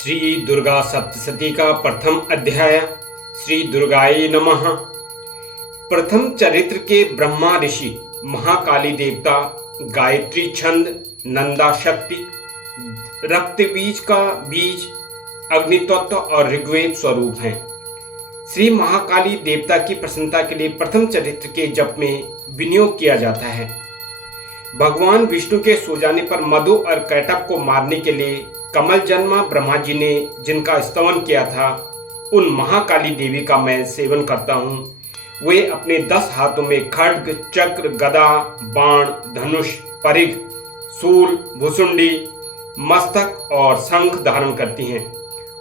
श्री दुर्गा सप्तशती का प्रथम अध्याय। श्री दुर्गाय नमः। प्रथम चरित्र के ब्रह्मा ऋषि, महाकाली देवता, गायत्री छंद, नंदा शक्ति, रक्त बीज का बीज, अग्नि तत्व और ऋग्वेद स्वरूप हैं। श्री महाकाली देवता की प्रसन्नता के लिए प्रथम चरित्र के जप में विनियोग किया जाता है। भगवान विष्णु के सो जाने पर मधु और कैटभ को मारने के लिए कमल जन्मा ब्रह्मा जी ने जिनका स्तवन किया था, उन महाकाली देवी का मैं सेवन करता हूँ। वे अपने 10 हाथों में खड्ग, चक्र, गदा, बाण, धनुष, परिघ, शूल, भुसुंडी, मस्तक और शंख धारण करती हैं।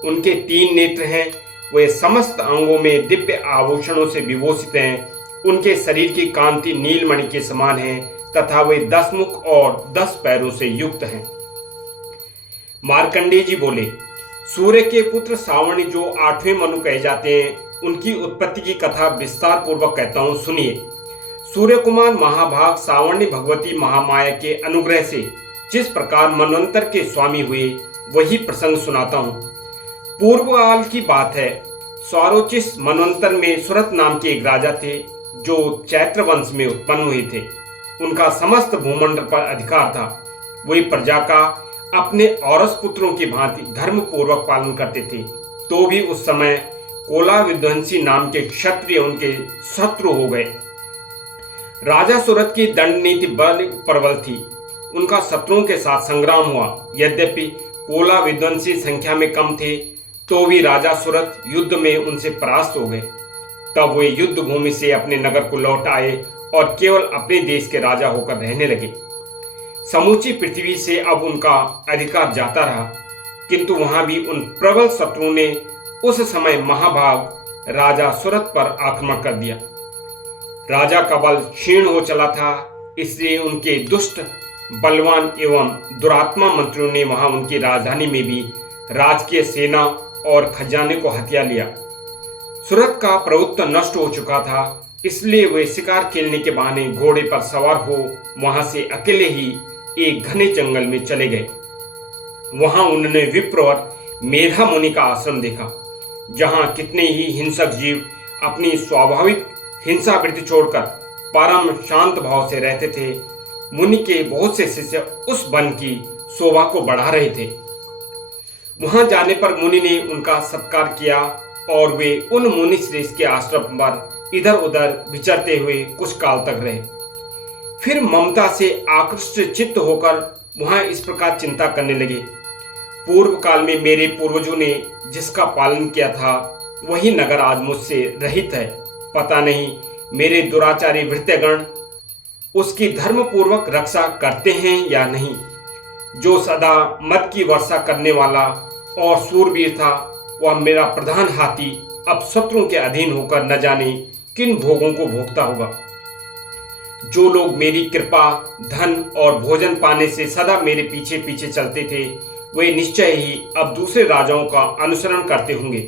उनके 3 नेत्र हैं। वे समस्त अंगों में दिव्य आभूषणों से विभूषित हैं। उनके शरीर की कांति नीलमणि के समान है तथा वे 10 मुख और 10 पैरों से युक्त हैं। मार्कंडेय जी बोले, सूर्य के पुत्र सावणी जो 8वें मनु कहे जाते हैं, उनकी उत्पत्ति की कथा विस्तार पूर्वक कहता हूं, सुनिए। सूर्य कुमार महाभाग सावणी भगवती महामाया के अनुग्रह से जिस प्रकार मनवंतर के स्वामी हुए, वही प्रसंग सुनाता हूं। पूर्व काल की बात है। स्वारोचिस मनवंतर में सुरत नाम के एक राजा थे जो चैत्र वंश में उत्पन्न हुए थे। उनका समस्त भूमंडल पर अधिकार था। वे प्रजा का अपने औरस पुत्रों की भांति धर्म पूर्वक पालन करते थे। तो भी उस समय कोला विध्वंसी नाम के क्षत्रिय उनके शत्रु हो गए। राजा सुरत की दंड नीति बल प्रबल थी। उनका शत्रुओं के साथ संग्राम हुआ। यद्यपि कोला विध्वंसी संख्या में कम थे, तो भी राजा सुरत युद्ध में उनसे परास्त हो गए। तब वे युद्ध भूमि से अपने नगर को लौट आए और केवल अपने देश के राजा होकर रहने लगे। समूची पृथ्वी से अब उनका अधिकार जाता रहा, किंतु वहां भी उन प्रबल शत्रुओं ने उस समय महाभाग राजा सुरत पर आक्रमण कर दिया। राजा का बल क्षीण हो चला था, इसलिए उनके दुष्ट, बलवान एवं दुरात्मा मंत्रियों ने वहां उनकी राजधानी में भी राजकीय सेना और खजाने को हथिया लिया। सुरत का प्रभुत्व नष्ट हो चुका था, इसलिए वे शिकार खेलने के बहाने घोड़े पर सवार हो वहां से अकेले ही एक घने जंगल में चले गए। वहां उन्होंने विप्रवर मेधा मुनि का आश्रम देखा, जहां कितने ही हिंसक जीव अपनी स्वाभाविक हिंसा वृत्ति छोड़कर परम शांत भाव से रहते थे। मुनि के बहुत से शिष्य उस वन की शोभा को बढ़ा रहे थे। वहां जाने पर मुनि ने उनका सत्कार किया और वे उन मुनि श्रेष्ठ के आश्रम पर इधर उधर विचरते हुए कुछ काल तक रहे। फिर ममता से आकृष्ट चित्त होकर वहां इस प्रकार चिंता करने लगे, पूर्व काल में मेरे पूर्वजों ने जिसका पालन किया था, वही नगर आज मुझसे रहित है। पता नहीं मेरे दुराचारी भृत्यगण उसकी धर्म पूर्वक रक्षा करते हैं या नहीं। जो सदा मद की वर्षा करने वाला और सूरवीर था, वह मेरा प्रधान हाथी अब शत्रुओं के अधीन होकर न जाने किन भोगों को भोगता होगा। जो लोग मेरी कृपा, धन और भोजन पाने से सदा मेरे पीछे पीछे चलते थे, वे निश्चय ही अब दूसरे राजाओं का अनुसरण करते होंगे।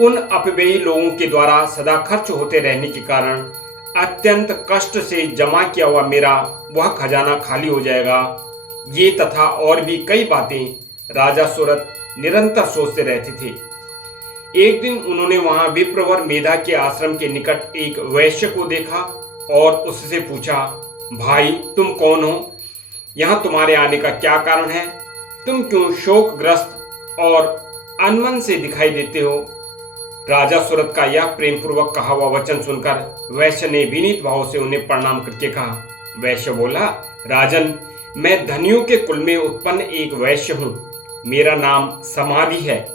उन अपव्ययी लोगों के द्वारा सदा खर्च होते रहने के कारण अत्यंत कष्ट से जमा किया हुआ मेरा वह खजाना खाली हो जाएगा। ये तथा और भी कई बातें राजा सुरत निरंतर सोचते रहते थे। एक दिन उन्होंने वहां विप्रवर मेधा के आश्रम के निकट एक वैश्य को देखा और उससे पूछा, भाई तुम कौन हो? यहाँ तुम्हारे आने का क्या कारण है? तुम क्यों शोकग्रस्त और अनमन से दिखाई देते हो? राजा सुरत का यह प्रेम पूर्वक कहा हुआ वचन सुनकर वैश्य ने विनीत भाव से उन्हें प्रणाम करके कहा। वैश्य बोला, राजन, मैं धनियों के कुल में उत्पन्न एक वैश्य हूँ। मेरा नाम समाधि है।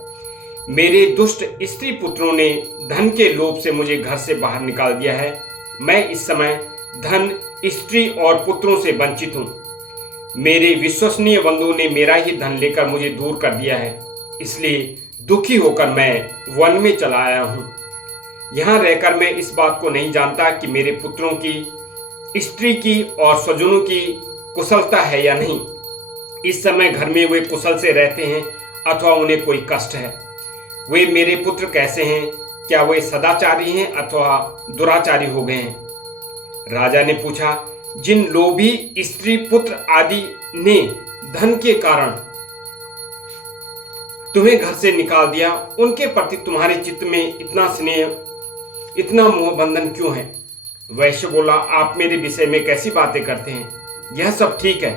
मेरे दुष्ट स्त्री पुत्रों ने धन के लोभ से मुझे घर से बाहर निकाल दिया है। मैं इस समय धन, स्त्री और पुत्रों से वंचित हूँ। मेरे विश्वसनीय बंधुओं ने मेरा ही धन लेकर मुझे दूर कर दिया है, इसलिए दुखी होकर मैं वन में चला आया हूँ। यहाँ रहकर मैं इस बात को नहीं जानता कि मेरे पुत्रों की, स्त्री की और स्वजनों की कुशलता है या नहीं। इस समय घर में वे कुशल से रहते हैं अथवा उन्हें कोई कष्ट है। वे मेरे पुत्र कैसे हैं? क्या वे सदाचारी हैं अथवा दुराचारी हो गए हैं? राजा ने पूछा, जिन लोभी स्त्री पुत्र आदि ने धन के कारण तुम्हें घर से निकाल दिया, उनके प्रति तुम्हारे चित्त में इतना स्नेह, इतना मोह बंधन क्यों है? वैश्य बोला, आप मेरे विषय में कैसी बातें करते हैं? यह सब ठीक है,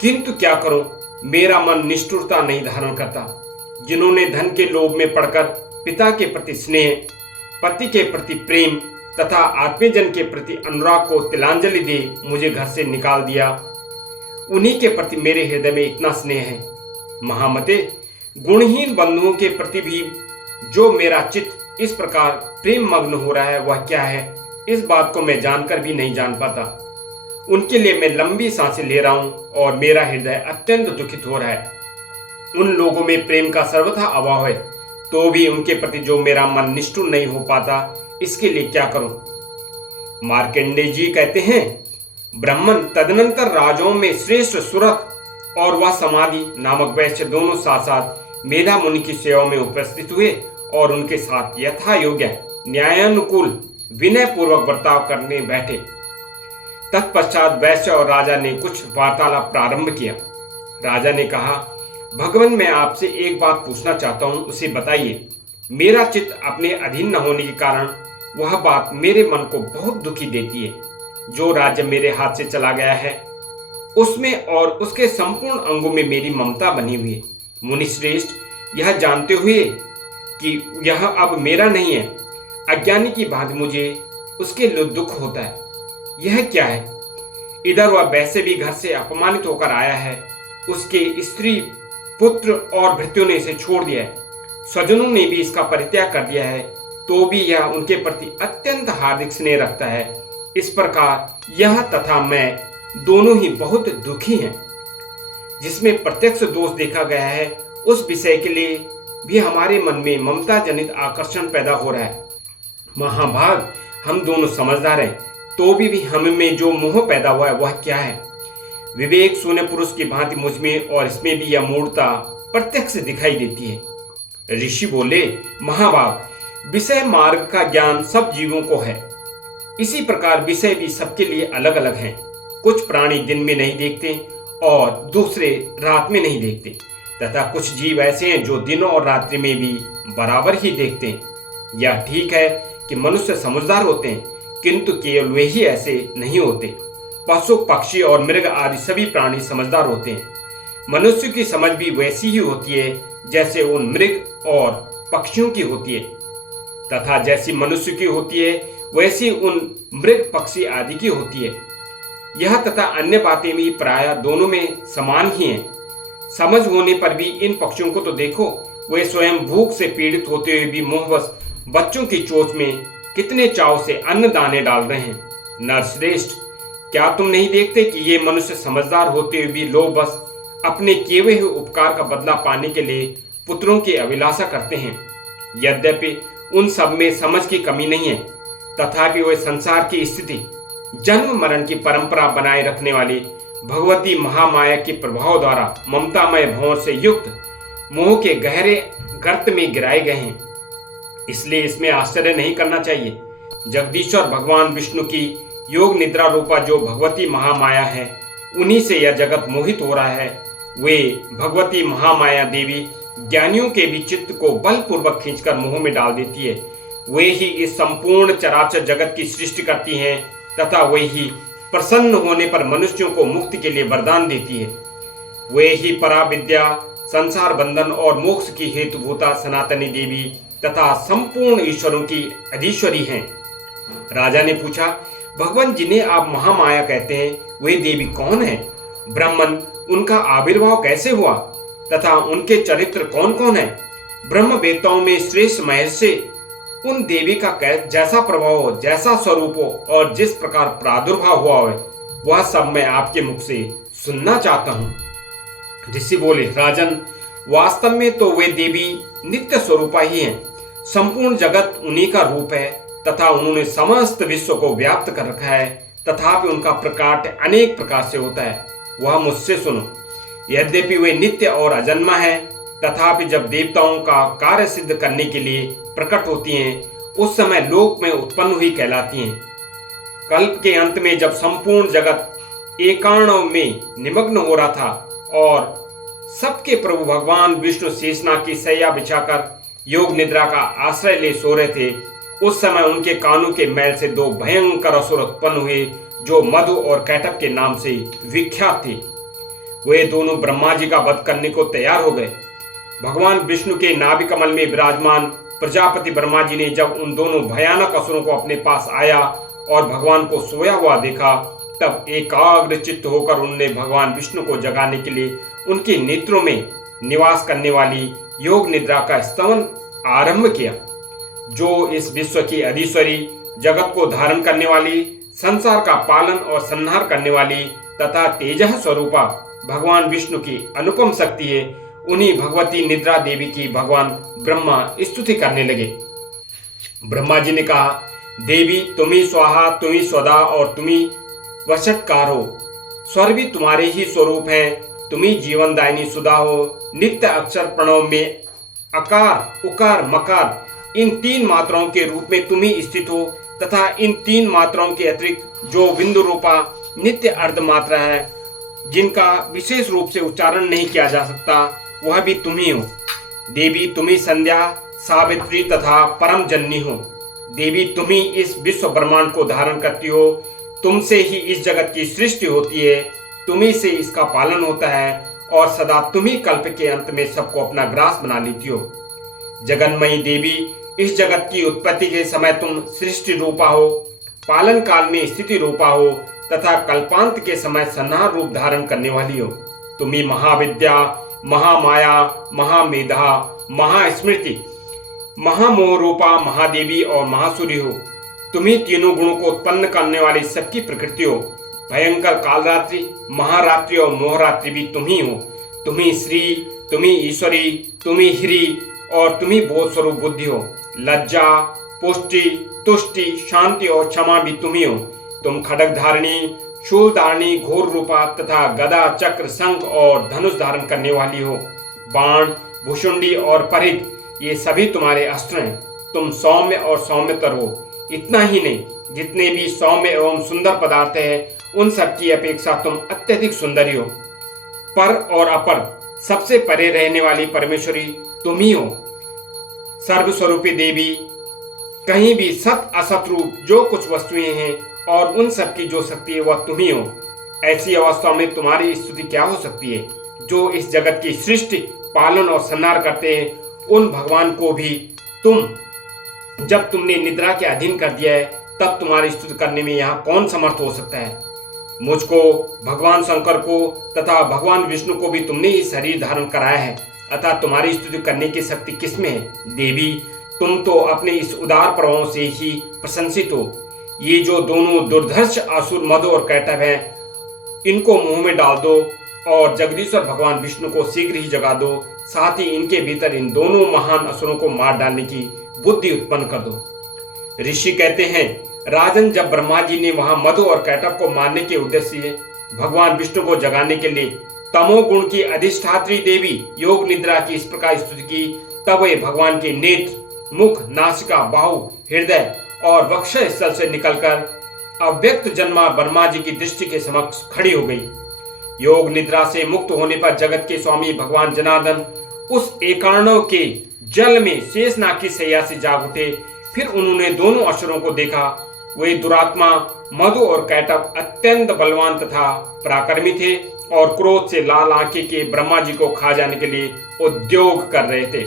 किंतु क्या करूं, मेरा मन निष्ठुरता नहीं धारण करता। जिन्होंने धन के लोभ में पड़कर पिता के प्रति स्नेह, पति के प्रति प्रेम तथा आत्मीयजन के प्रति अनुराग को तिलांजलि दे मुझे घर से निकाल दिया, उन्हीं के प्रति मेरे हृदय में इतना स्नेह है। महामते, गुणहीन बंधुओं के प्रति भी जो मेरा चित्त इस प्रकार प्रेम मग्न हो रहा है, वह क्या है, इस बात को मैं जानकर भी नहीं जान पाता। उनके लिए मैं लंबी सांसें ले रहा हूं और मेरा हृदय अत्यंत दुखित हो रहा है। उन लोगों में प्रेम का सर्वथा अभाव है, तो भी उनके प्रति जो मेरा मन निष्ठुर नहीं हो पाता, इसके लिए क्या करूं? मार्कंडेय जी कहते हैं, ब्राह्मण तदनंतर राजाओं में श्रेष्ठ सुरत और वह समाधि नामक वैश्य दोनों साथ साथ मेधा मुनि की सेवा में उपस्थित हुए और उनके साथ यथा योग्य न्यायानुकूल विनय पूर्वक बर्ताव करने बैठे। तत्पश्चात वैश्य और राजा ने कुछ वार्तालाप प्रारंभ किया। राजा ने कहा, भगवान, मैं आपसे एक बात पूछना चाहता हूं, उसे बताइए। मेरा चित्त अपने अधीन न होने के कारण वह बात मेरे मन को बहुत दुखी देती है। जो राज्य मेरे हाथ से चला गया है, उसमें और उसके संपूर्ण अंगों में मेरी ममता बनी हुई है। मुनिश्रेष्ठ, यह जानते हुए कि यह अब मेरा नहीं है, अज्ञानी की भांति मुझे उसके लिए दुख होता है। यह क्या है? इधर वह वैसे भी घर से अपमानित होकर आया है, उसके स्त्री, पुत्र और भृत्यों ने इसे छोड़ दिया है, स्वजनों ने भी इसका परित्याग कर दिया है, तो भी यह उनके प्रति अत्यंत हार्दिक स्नेह रखता है। इस प्रकार यह तथा मैं दोनों ही बहुत दुखी हैं। जिसमें प्रत्यक्ष दोष देखा गया है, उस विषय के लिए भी हमारे मन में ममता जनित आकर्षण पैदा हो रहा है। महाभाग, हम दोनों समझदार हैं, तो भी हम में जो मोह पैदा हुआ है, वह क्या है? विवेक शून्य पुरुष की भांति मुझ में और इसमें भी यह मूढ़ता प्रत्यक्ष दिखाई देती है। ऋषि बोले, महाभाग, विषय मार्ग का ज्ञान सब जीवों को है। इसी प्रकार विषय भी सबके लिए अलग अलग हैं। कुछ प्राणी दिन में नहीं देखते और दूसरे रात में नहीं देखते, तथा कुछ जीव ऐसे हैं जो दिन और रात्रि में भी बराबर ही देखते हैं। यह ठीक है कि मनुष्य समझदार होते हैं, किंतु केवल वे ही ऐसे नहीं होते। पशु, पक्षी और मृग आदि सभी प्राणी समझदार होते हैं। मनुष्य की समझ भी वैसी ही होती है जैसे उन मृग और पक्षियों की होती है, तथा जैसी मनुष्य की होती है वैसी उन मृग, पक्षी आदि की होती है। यह तथा अन्य बातें भी प्रायः दोनों में समान ही हैं। समझ होने पर भी इन पक्षियों को तो देखो, वे स्वयं भूख से पीड़ित होते हुए भी मोहवश बच्चों की चोंच में कितने चाव से अन्न दाने डाल रहे हैं। नरश्रेष्ठ, क्या तुम नहीं देखते कि ये मनुष्य समझदार होते हुए भी लोभवश अपने किए हुए उपकार का बदला पाने के लिए पुत्रों की अभिलाषा करते हैं? यद्यपि उन सब में समझ की कमी नहीं है, तथापि वे संसार की स्थिति, जन्म मरण की परंपरा बनाए रखने वाली भगवती महामाया के प्रभाव द्वारा ममतामय भंवर से युक्त मोह के गहरे गर्त में गिराए गए हैं। इसलिए इसमें आश्चर्य नहीं करना चाहिए। जगदीश्वर भगवान विष्णु की योग निद्रा रूपा जो भगवती महामाया है, उन्हीं से यह जगत मोहित हो रहा है। वे भगवती महामाया देवी ज्ञानियों के भी चित्त को बलपूर्वक खींचकर मोह में डाल देती है। वे ही इस संपूर्ण चराचर जगत की सृष्टि करती हैं, तथा वे ही प्रसन्न होने पर मनुष्यों को मुक्ति के लिए वरदान देती है। वे ही पराविद्या, संसार बंधन और मोक्ष की हेतुभूता सनातनी देवी तथा संपूर्ण ईश्वरों की अधीश्वरी हैं। राजा ने पूछा, भगवान, जिन्हें आप महामाया कहते हैं, वे देवी कौन है? ब्राह्मण, उनका आविर्भाव कैसे हुआ तथा उनके चरित्र कौन कौन है? ब्रह्म वेत्ताओं में श्रेष्ठ महर्षि उन देवी का जैसा प्रभाव हो, जैसा स्वरूप हो और जिस प्रकार प्रादुर्भाव हुआ हो, वह सब मैं आपके मुख से सुनना चाहता हूँ। ऋषि बोले, राजन, वास्तव में तो वे देवी नित्य स्वरूपा ही हैं। संपूर्ण जगत उन्हीं का रूप है तथा उन्होंने समस्त विश्व को व्याप्त कर रखा है, तथापि उनका प्रकाट अनेक प्रकार से होता है। वह मुझसे सुनो। यद्यपि वे नित्य और अजन्मा है, तथापि जब देवताओं का कार्य सिद्ध करने के लिए प्रकट होती हैं, उस समय लोक में उत्पन्न हुई कहलाती हैं। कल्प के अंत में जब संपूर्ण जगत एकार्ण में निमग्न हो रहा था और सबके प्रभु भगवान विष्णु शेषनाग की सैया बिछाकर योग निद्रा का आश्रय ले सो रहे थे, उस समय उनके कानों के मैल से दो भयंकर असुर उत्पन्न हुए जो मधु और कैटभ के नाम से विख्यात थे। वे दोनों ब्रह्मा जी का वध करने को तैयार हो गए। भगवान विष्णु के नाभि कमल में विराजमान प्रजापति ब्रह्मा जी ने जब उन दोनों भयानक असुरों को अपने पास आया और भगवान को सोया हुआ देखा, तब एकाग्र चित्त होकर उन्होंने भगवान विष्णु को जगाने के लिए उनके नेत्रों में निवास करने वाली योग निद्रा का स्तवन आरंभ किया। जो इस विश्व की अधीश्वरी, जगत को धारण करने वाली, संसार का पालन और संहार करने वाली तथा तेजः स्वरूपा भगवान विष्णु की अनुपम शक्ति है, उन्हीं भगवती निद्रा देवी की भगवान ब्रह्मा स्तुति करने लगे। ब्रह्मा जी ने कहा, देवी तुम ही स्वाहा, तुम ही स्वदा और तुम ही वशटकार हो। स्वर भी तुम्हारे ही स्वरूप हैं, तुम ही जीवनदायिनी सुधा हो। नित्य अक्षर प्रणव में अकार, उकार, मकार इन तीन मात्राओं के रूप में तुम ही स्थित हो तथा इन तीन मात्राओं के अतिरिक्त जो बिंदु रूपा नित्य अर्ध मात्रा है, जिनका विशेष रूप से उच्चारण नहीं किया जा सकता, वह भी तुम ही हो। देवी तुम ही संध्या, सावित्री तथा परम जननी हो। देवी तुम ही इस विश्व ब्रह्मांड को धारण करती हो, तुमसे ही इस जगत की सृष्टि होती है, तुम्ही से इसका पालन होता है और सदा तुम ही कल्प के अंत में सबको अपना ग्रास बना लेती हो। जगन्मयी देवी, इस जगत की उत्पत्ति के समय तुम सृष्टि रूपा हो, पालन काल में स्थिति रूपा हो तथा कल्पांत के समय संहार रूप धारण करने वाली हो। तुम ही महाविद्या, महामाया, महामेधा, महास्मृति, महामोह रूपा महादेवी और महासुरी हो। तुम ही तीनों गुणों को उत्पन्न करने वाली सबकी प्रकृति हो। भयंकर कालरात्रि, महारात्रि और मोहरात्रि भी तुम ही हो। तुम ही श्री, तुम ही ईश्वरी, तुम ही ह्री और तुम ही बोध स्वरूप बुद्धि हो। लज्जा, पुष्टि, तुष्टि, शांति और क्षमा भी तुम ही हो। तुम खड्ग धारणी, शूल धारणी, घोर रूपा तथा गदा, चक्र, शंख और धनुष धारण करने वाली हो। बाण, भुषुंडी और परिघ ये सभी तुम्हारे अस्त्र हैं। तुम सौम्य और सौम्यतर हो। इतना ही नहीं, जितने भी सौम्य एवं सुंदर पदार्थ हैं, उन सब की अपेक्षा तुम अत्यधिक सुंदरी हो। पर और अपर सबसे परे रहने वाली परमेश्वरी तुम ही हो। सर्वस्वरूपी देवी, कहीं भी सत असत रूप जो कुछ वस्तुएं हैं और उन सब की जो शक्ति है वह तुम ही हो। ऐसी अवस्था में तुम्हारी स्तुति क्या हो सकती है? जो इस जगत की सृष्टि, पालन और संहार करते हैं, उन भगवान को भी जब तुमने निद्रा के अधीन कर दिया है, तब तुम्हारी स्तुति करने में यहाँ कौन समर्थ हो सकता है? मुझको, भगवान शंकर को तथा भगवान विष्णु को भी तुमने ही शरीर धारण कराया है, अतः तुम्हारी स्तुति करने की शक्ति किसमें है? देवी, तुम तो अपने इस उदार प्रभाव से ही प्रशंसित हो। ये जो दोनों दुर्धर्ष असुर मधु और कैटभ हैं, इनको मुंह में डाल दो और जगदीश्वर भगवान विष्णु को शीघ्र ही जगा दो। साथ ही इनके भीतर इन दोनों महान असुरों को मार डालने की बुद्धि उत्पन्न कर दो। ऋषि कहते हैं, राजन, जब ब्रह्मा जी ने वहां मधु और कैटभ को मारने के उद्देश्य से भगवान विष्णु को जगाने के लिए तमोगुण की अधिष्ठात्री देवी योग निद्रा की इस प्रकार स्तुति की, तब वे भगवान के नेत्र, मुख, नासिका, बाहु, हृदय और वक्षस्थल स्थल से निकलकर अव्यक्त जन्मा ब्रह्मा जी की दृष्टि के समक्ष खड़ी हो गई। योग निद्रा से मुक्त होने पर जगत के स्वामी भगवान जनार्दन उस एकार्णव के जल में शेषनाग की शैया से जाग उठे। फिर उन्होंने दोनों असुरों को देखा। वे दुरात्मा मधु और कैटभ अत्यंत बलवान तथा पराक्रमी थे और क्रोध से लाल आंखें के ब्रह्मा जी को खा जाने के लिए उद्योग कर रहे थे।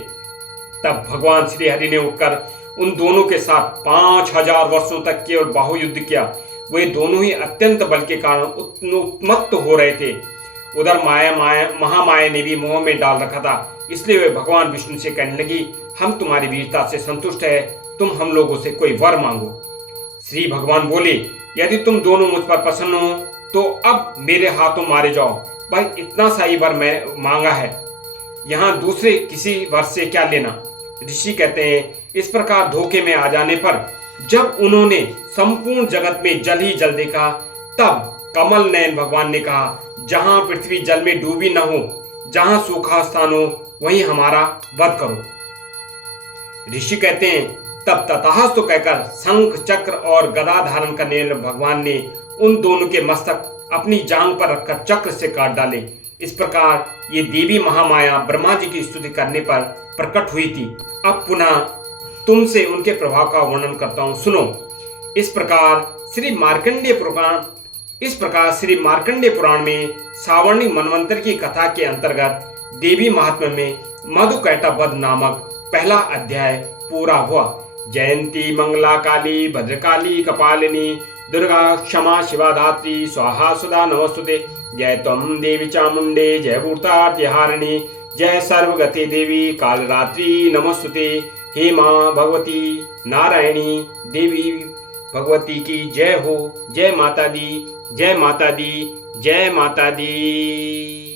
तब भगवान श्री हरि ने उठकर उन दोनों के साथ 5000 वर्षों तक केवल बाहुयुद्ध किया। वे दोनों ही अत्यंत बल के कारण उन्मत्त हो रहे थे। उधर महामाया ने भी मोह में डाल रखा था, इसलिए वे भगवान विष्णु से कहने लगी, हम तुम्हारी वीरता से संतुष्ट है, तुम हम लोगों से कोई वर मांगो। श्री भगवान बोले, यदि तुम दोनों मुझ पर प्रसन्न हो तो अब मेरे हाथों मारे जाओ। भाई, इतना सा ही वर मैं मांगा है, यहाँ दूसरे किसी वर से क्या लेना। ऋषि कहते हैं, इस प्रकार धोखे में आ जाने पर जब उन्होंने संपूर्ण जगत में जल ही जल देखा, तब कमल नयन भगवान ने कहा, जहां पृथ्वी जल में डूबी न हो, जहां सूखा स्थान हो, वहीं हमारा वध करो। ऋषि कहते हैं, तब तथास्तु कहकर शंख, चक्र और गदा धारण करने वाले भगवान ने उन दोनों के मस्तक अपनी जांग पर रखकर चक्र से काट डाले। इस प्रकार ये देवी महामाया ब्रह्मा जी की स्तुति करने पर प्रकट हुई थी। अब पुनः तुमसे उनके प्रभाव का वर्णन करता हूँ, सुनो। इस प्रकार श्री मार्कंडेय पुराण में सावर्णिक मनवंतर की कथा के अंतर्गत देवी महात्म्य में मधुकैटभ वध नामक पहला अध्याय पूरा हुआ। जयंती मंगला काली भद्रकाली कपालिनी दुर्गा क्षमा शिवा धात्री स्वाहा सुधा नमस्तुते। जय त्वं देवी चामुंडे जय भूतार्तिहारिणी जय सर्वगते देवी कालरात्रि नमस्तुते। हे माँ भगवती नारायणी देवी भगवती की जय हो। जय माता दी, जय माता दी, जय माता दी।